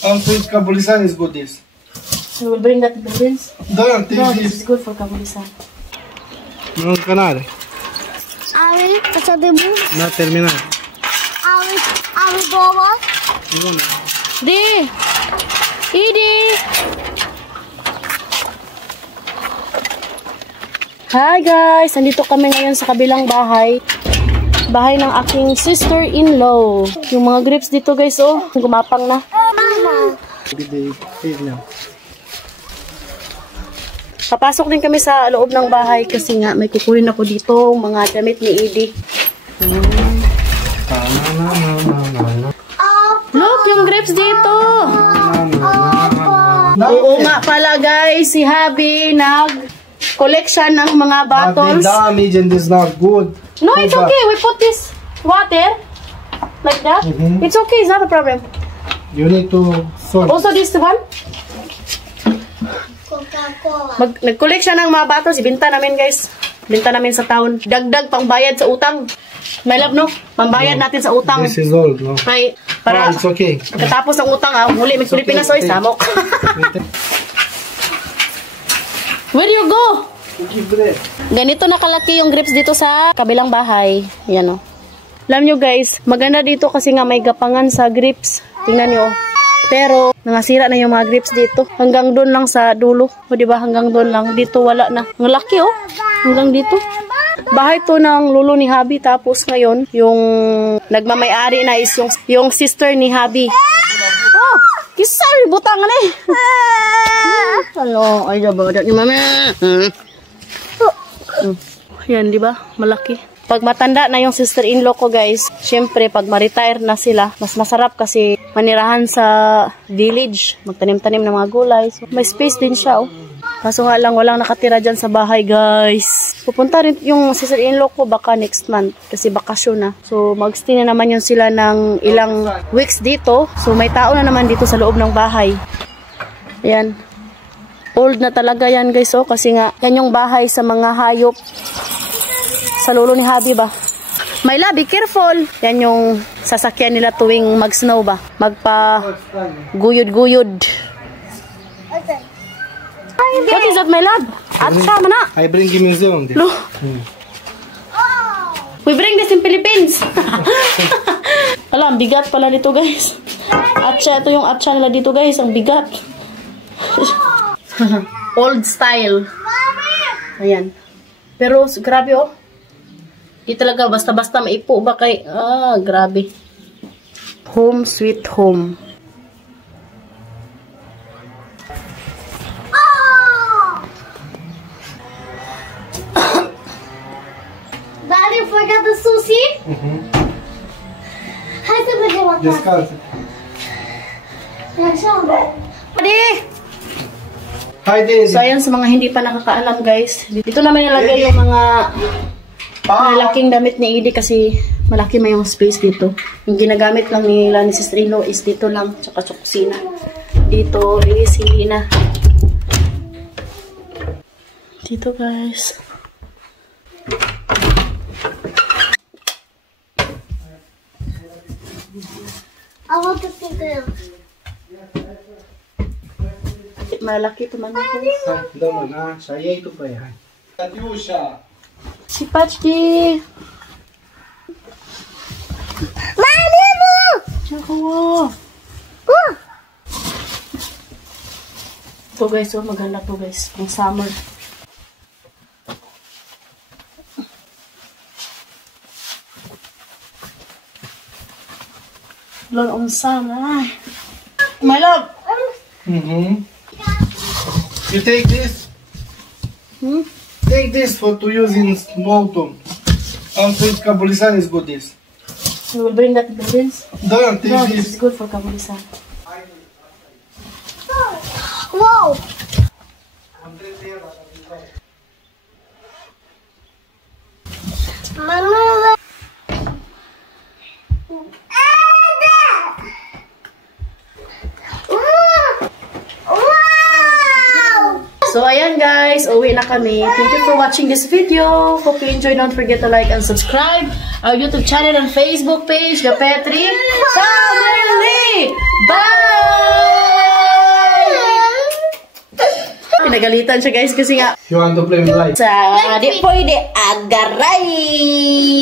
Sweet kabulisan is good. This. We will bring that to the Philippines. Don't take No, this. this is good for kabulisan. No canale. Avi, cosa devo? No terminal. Avi, bobo. Di! Idi! Hi guys! Andito kami ngayon sa kabilang bahay. Bahay ng aking sister-in-law. Yung mga grapes dito guys, oh. Gumapang na. Papasok din kami sa loob ng bahay kasi nga may kukunin ako dito mga damit ni Edie. Look, yung grapes dito. Oo nga pala guys, si Habi nag-collection ng mga bottles. But the damage and is not good. No, it's okay. We put this water like that. It's okay. It's not a problem. You need to sort. Also this one. Coca-Cola. Nag-collect siya ng mga bottles. Ibenta namin guys. Ibenta namin sa town. Dagdag pangbayad sa utang. My love, no? Pambayad natin sa utang. This is all, no? Right. Para it's okay. pagkatapos ng utang, muli may Pilipinas o isamok. Where do you go? Ganito nakalaki yung grapes dito sa kabilang bahay. Yan o. Alam nyo guys, maganda dito kasi nga may gapangan sa grapes. Tingnan nyo. Pero, nangasira na yung mga grapes dito. Hanggang doon lang sa dulo. O diba, hanggang doon lang. Dito wala na. Ang laki oh. Hanggang dito. Bahay to ng lolo ni Habi. Tapos ngayon, yung nagmamay-ari na is yung sister ni Habi. Oh! Kisar! Butangan eh! Hello, ay diba? Yung mama! Yan, di ba? Malaki. Pag matanda na yung sister-in-law ko, guys, syempre, pag ma-retire na sila, mas masarap kasi manirahan sa village. Magtanim-tanim ng mga gulay. So, may space din siya, oh. Kaso nga lang, walang nakatira dyan sa bahay, guys. Pupunta rin yung sister-in-law ko baka next month kasi bakasyon na. So, mag-stay na naman yun sila ng ilang weeks dito. So, may tao na naman dito sa loob ng bahay. Ayan. Old na talaga yan guys, oh, kasi nga yan yung bahay sa mga hayop sa lolo ni Habi ba. My love, be careful. Yan yung sasakyan nila tuwing mag-snow ba. Magpa guyod-guyod. Okay. What is that, my love? Atsa mana? I bring you museum. Lo. We bring this in Philippines. Alam, bigat pala dito guys. Atsa, ito yung atsa nila dito guys. Ang bigat. Old style. Ayan. Pero grabe oh. Di talaga basta-basta maipo ba kay grabe. Home sweet home. Daddy forgot the sushi? Hi, Descansa. Adi! Hi, Daisy. So, ayan sa mga hindi pa nakakaalam, guys. Dito namin nalagay yung mga malaking damit ni Edie kasi malaki may yung space dito. Yung ginagamit lang nila ni sister-in-law is dito lang, tsaka sa kusina. Dito is hindi na. Dito, guys. I want to see this. Malaki ito man ito. Saya itu pa yan. Katyusha. Si Patchki! Mami mo! Tsaka ito guys, oh, maganda to guys. Pang summer. Lord on summer. My love! You take this. Take this for to use in autumn. Sweet kabulisan is good. This. We will bring that to the Philippines. Don't take No, this. this is good for kabulisan. Whoa! Mama. So, ayan guys, uwi na kami. Thank you for watching this video. Hope you enjoyed. Don't forget to like and subscribe our YouTube channel and Facebook page, The Petri Family. Bye! nagalitan siya guys kasi nga You want to play with light? sa di pwede agaray.